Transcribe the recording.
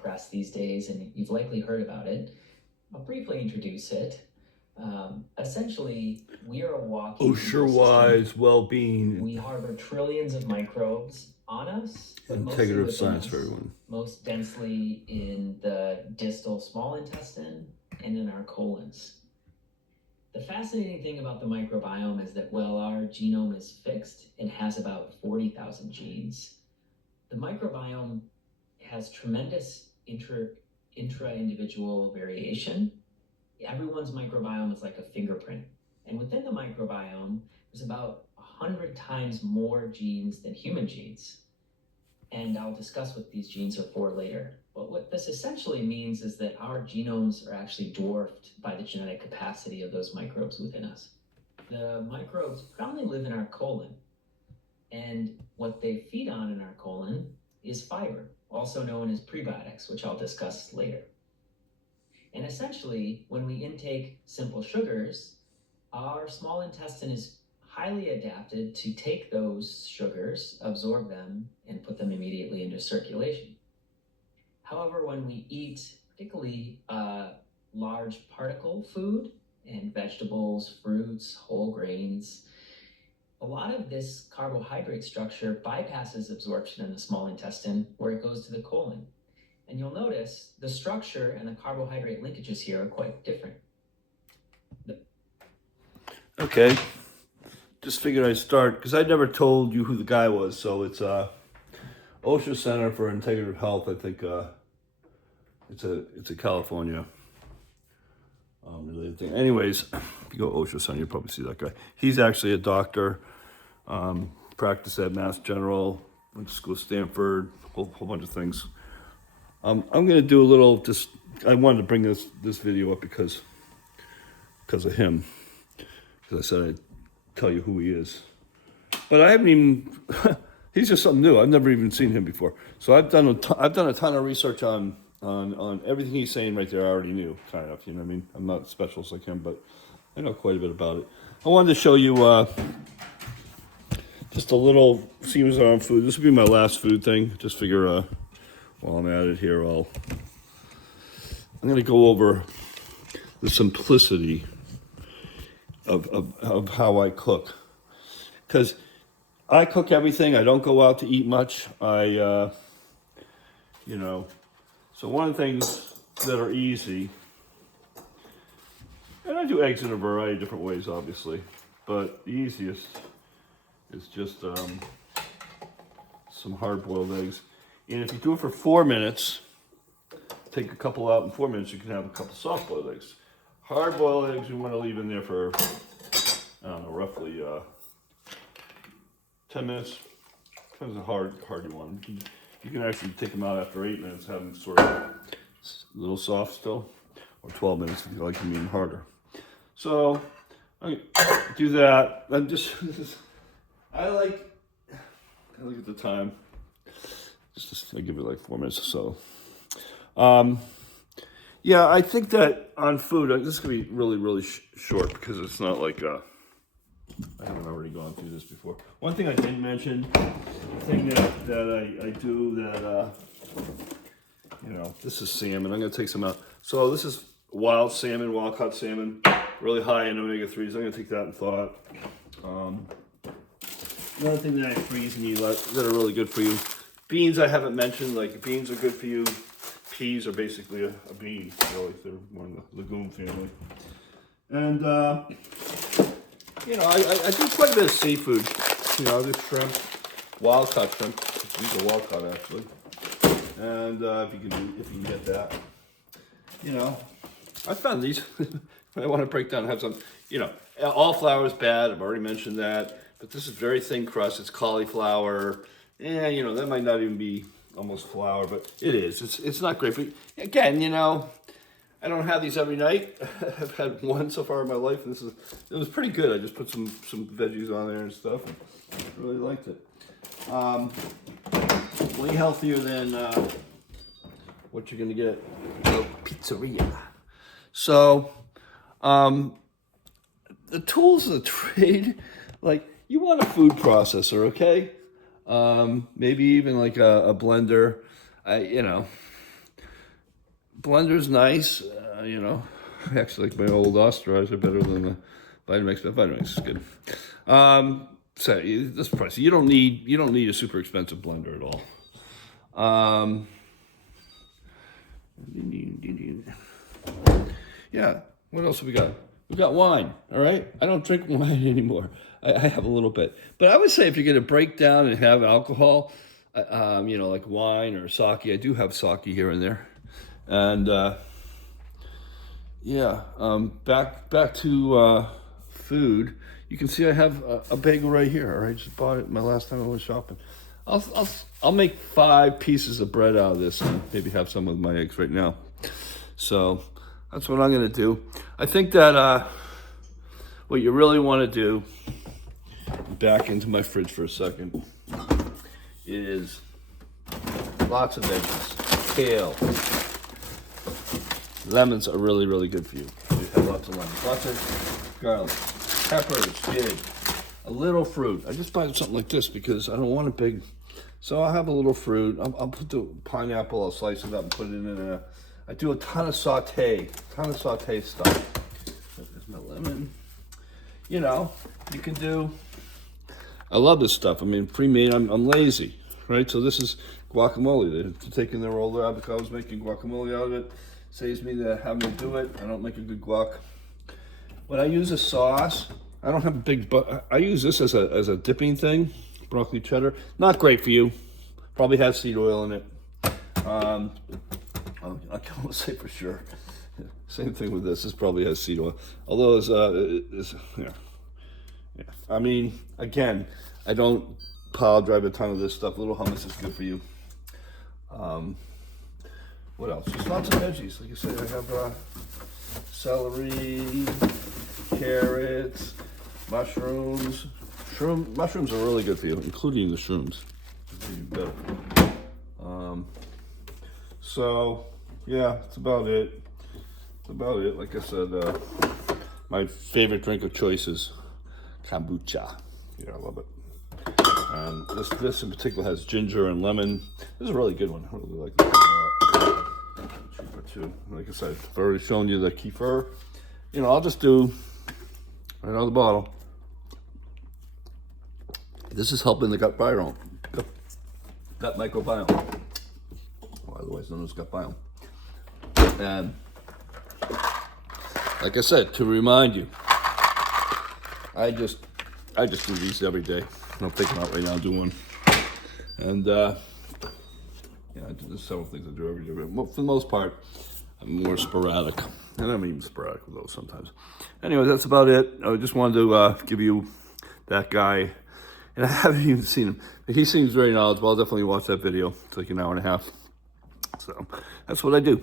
press these days, and you've likely heard about it. I'll briefly introduce it. Essentially, we are a walking Osher-wise well-being. We harbor trillions of microbes on us, but integrative science for everyone. Most densely in the distal small intestine and in our colons. The fascinating thing about the microbiome is that while our genome is fixed and has about 40,000 genes, the microbiome has tremendous intra-individual variation. Everyone's microbiome is like a fingerprint. And within the microbiome, there's about 100 times more genes than human genes. And I'll discuss what these genes are for later. But what this essentially means is that our genomes are actually dwarfed by the genetic capacity of those microbes within us. The microbes predominantly live in our colon. And what they feed on in our colon is fiber, also known as prebiotics, which I'll discuss later. And essentially, when we intake simple sugars, our small intestine is highly adapted to take those sugars, absorb them, and put them immediately into circulation. However, when we eat particularly large particle food and vegetables, fruits, whole grains, a lot of this carbohydrate structure bypasses absorption in the small intestine where it goes to the colon. And you'll notice the structure and the carbohydrate linkages here are quite different. Okay, just figured I'd start, because I never told you who the guy was, so it's OSHA Center for Integrative Health. I think it's a California related thing. Anyways, if you go OSHA Center, you'll probably see that guy. He's actually a doctor, practiced at Mass General, went to school at Stanford, whole bunch of things. I'm going to do a little, I wanted to bring this video up because of him. Because I said I'd tell you who he is. But I haven't even, he's just something new. I've never even seen him before. So I've done a ton of research on everything he's saying right there. I already knew, kind of, you know what I mean? I'm not a specialist like him, but I know quite a bit about it. I wanted to show you just a little seams on food. This will be my last food thing. Just figure while I'm at it here, I'm going to go over the simplicity of how I cook. Because I cook everything. I don't go out to eat much. So one of the things that are easy, and I do eggs in a variety of different ways, obviously, but the easiest is just some hard-boiled eggs. And if you do it for 4 minutes, take a couple out in 4 minutes, you can have a couple soft-boiled eggs. Hard-boiled eggs, we want to leave in there for, I don't know, roughly 10 minutes. Depends on how hard you want them. You can actually take them out after 8 minutes, have them sort of a little soft still, or 12 minutes if you like them even harder. So, I do that. I look at the time. I give it like 4 minutes or so. Yeah, I think that on food, this is going to be really, really short because it's not like, I haven't already gone through this before. One thing I didn't mention, the thing that I do that, this is salmon. I'm going to take some out. So this is wild salmon, wild caught salmon, really high in omega-3s. I'm going to take that in thought. Another thing that I freeze and eat that are really good for you. Beans I haven't mentioned, like beans are good for you. Peas are basically a bean, really. They're more in the legume family. And, I do quite a bit of seafood. I do shrimp, wild caught shrimp. These are wild caught, actually. And if you can get that. I found these. I want to break down and have some, all flour is bad. I've already mentioned that. But this is very thin crust. It's cauliflower. And, that might not even be almost flour, but it is. It's not great. But again, I don't have these every night. I've had one so far in my life, and it was pretty good. I just put some veggies on there and stuff, and I really liked it. Way healthier than what you're gonna get at a pizzeria. So, the tools of the trade, like you want a food processor, okay? Maybe even like a blender. Blender's nice, you know. I actually like my old Osterizer better than the Vitamix, but Vitamix is good. So this price, you don't need a super expensive blender at all. Yeah, what else have we got? We got wine, all right? I don't drink wine anymore. I have a little bit. But I would say if you're going to break down and have alcohol, you know, like wine or sake, I do have sake here and there. And yeah, back to food. You can see I have a bagel right here. All right, just bought it my last time I went shopping. I'll make 5 pieces of bread out of this and maybe have some with my eggs right now. So that's what I'm gonna do. I think that what you really want to do, back into my fridge for a second, is lots of veggies, kale. Lemons are really, really good for you. You have lots of lemons, lots of garlic, peppers, jig, a little fruit. I just buy something like this because I don't want a big. So I'll have a little fruit. I'll put the pineapple. I'll slice it up and put it in a. I do a ton of saute stuff. There's my lemon. You know, you can do. I love this stuff. I mean, pre-made. I'm lazy, right? So this is guacamole. They're taking their older avocados, making guacamole out of it. Saves me to having to do it. I don't make a good guac. When I use a sauce, I don't have a big. I use this as a dipping thing. Broccoli cheddar, not great for you. Probably has seed oil in it. I can't say for sure. Same thing with this. This probably has seed oil. Although yeah. I mean, again, I don't pile drive a ton of this stuff. Little hummus is good for you. What else? Just lots of veggies. Like I said, I have celery, carrots, mushrooms. Mushrooms are really good for you, including the shrooms. Even better. So, yeah, that's about it. Like I said, my favorite drink of choice is kombucha. Yeah, I love it. And this in particular has ginger and lemon. This is a really good one. I really like this one a lot. Cheaper too. Like I said, I've already shown you the kefir. You know, I'll just do right out of the bottle. This is helping the gut microbiome, or otherwise known as gut biome. And like I said, to remind you, I just do these every day. I'm thinking out right now, do one. And yeah, there's several things I do every day. But for the most part, I'm more sporadic, and I'm even sporadic with those sometimes. Anyway, that's about it. I just wanted to give you that guy. And I haven't even seen him. He seems very knowledgeable. I'll definitely watch that video. It's like an hour and a half. So that's what I do.